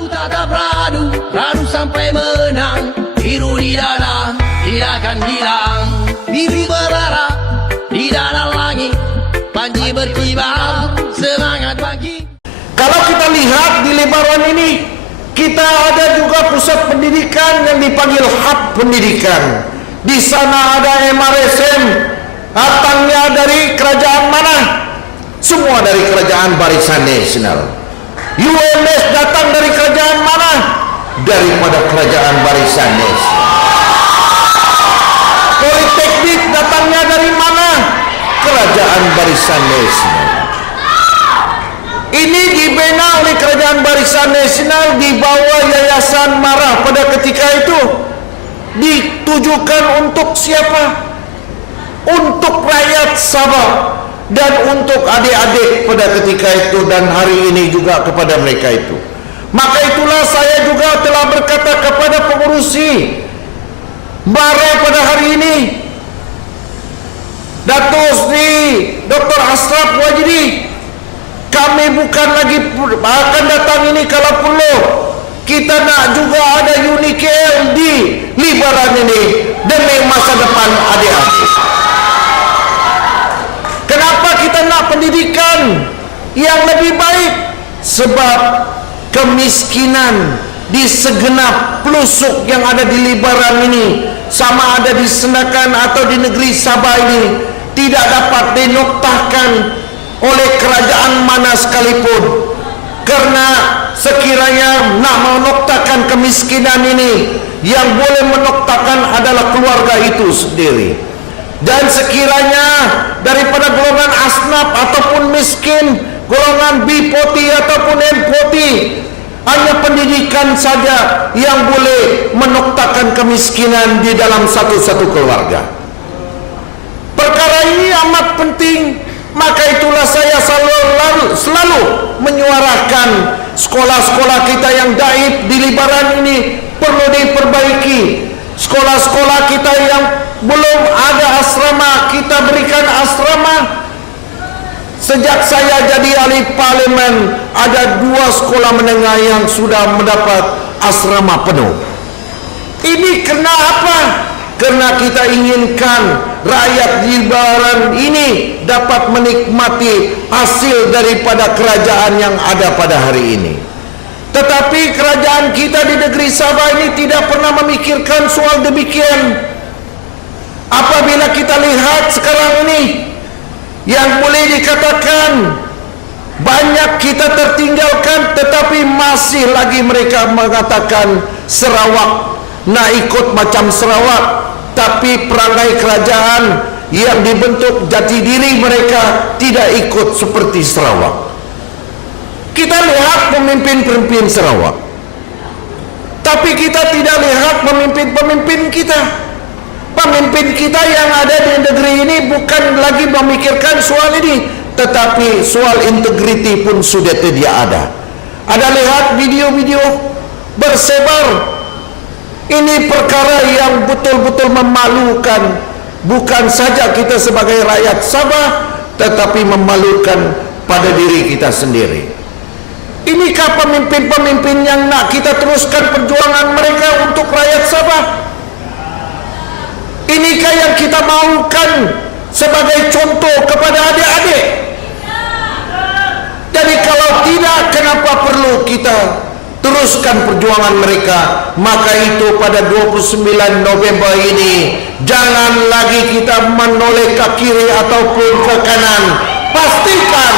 Radu tatap radu, radu sampai menang. Biru di dada, tidak akan hilang. Biru berdarah di dada langit. Panji berkibar, semangat pagi. Kalau kita lihat di Lebaran ini, kita ada juga pusat pendidikan yang dipanggil hub pendidikan. Di sana ada MRSM, datangnya dari kerajaan mana? Semua dari kerajaan Barisan Nasional. UMS datang dari kerajaan mana? Daripada kerajaan Barisan Nasional. Politeknik datangnya dari mana? Kerajaan Barisan Nasional. Ini dibina oleh kerajaan Barisan Nasional di bawah Yayasan Marah pada ketika itu. Ditujukan untuk siapa? Untuk rakyat Sabah dan untuk adik-adik pada ketika itu dan hari ini juga kepada mereka itu. Maka itulah saya juga telah berkata kepada pengurusi Marah pada hari ini, Datuk Sri Dr. Ashraf Wajidi, kami bukan lagi akan datang ini kalau perlu. Kita nak juga ada UNIKL di Lebaran ini demi masa depan adik-adik. Kenapa kita nak pendidikan yang lebih baik? Sebab kemiskinan di segenap pelosok yang ada di Lebaran ini, sama ada di Senakan atau di negeri Sabah ini, tidak dapat dinoktakan oleh kerajaan mana sekalipun. Karena sekiranya nak menoktakan kemiskinan ini, yang boleh menoktakan adalah keluarga itu sendiri. Dan sekiranya daripada golongan asnaf ataupun miskin, golongan B40 ataupun M40, hanya pendidikan saja yang boleh menoktakan kemiskinan di dalam satu-satu keluarga. Perkara ini amat penting. Maka itulah saya selalu menyuarakan sekolah-sekolah kita yang daif di Lebaran ini perlu diperbaiki. Sekolah-sekolah kita yang belum ada asrama, kita berikan asrama. Sejak saya jadi ahli parlimen, ada 2 sekolah menengah yang sudah mendapat asrama penuh. Ini kerana apa? Kerana kita inginkan rakyat Lebaran ini dapat menikmati hasil daripada kerajaan yang ada pada hari ini. Tetapi kerajaan kita di negeri Sabah ini tidak pernah memikirkan soal demikian. Apabila kita lihat sekarang ini, yang boleh dikatakan banyak kita tertinggalkan, tetapi masih lagi mereka mengatakan Sarawak nak ikut macam Sarawak, tapi perangai kerajaan yang dibentuk jati diri mereka tidak ikut seperti Sarawak. Kita lihat pemimpin-pemimpin Sarawak, tapi kita tidak lihat pemimpin-pemimpin kita. Pemimpin kita yang ada di negeri ini bukan lagi memikirkan soal ini, tetapi soal integriti pun sudah tidak ada. Ada lihat video-video bersebar. Ini perkara yang betul-betul memalukan. Bukan saja kita sebagai rakyat Sabah, tetapi memalukan pada diri kita sendiri. Inikah pemimpin-pemimpin yang nak kita teruskan perjuangan mereka untuk rakyat Sabah? Inikah yang kita mahukan sebagai contoh kepada adik-adik? Jadi kalau tidak, kenapa perlu kita teruskan perjuangan mereka? Maka itu pada 29 November ini, jangan lagi kita menoleh ke kiri ataupun ke kanan. Pastikan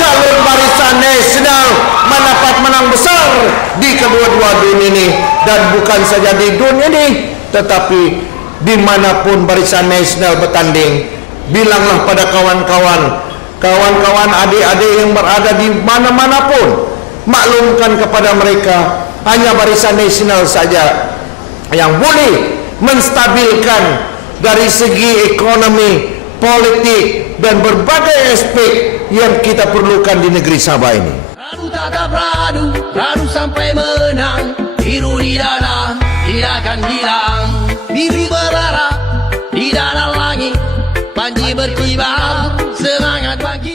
calon Barisan Nasional mendapat menang besar di kedua-dua dunia ini. Dan bukan saja di dunia ini, tetapi dimanapun Barisan Nasional bertanding. Bilanglah pada kawan-kawan adik-adik yang berada di mana-mana pun, maklumkan kepada mereka, hanya Barisan Nasional saja yang boleh menstabilkan dari segi ekonomi, politik dan berbagai aspek yang kita perlukan di negeri Sabah ini. Radu tatap radu, radu sampai menang. Biru di dada, tidak akan hilang. Biru berdarah di dada langit. Panji berkibar, semangat pagi.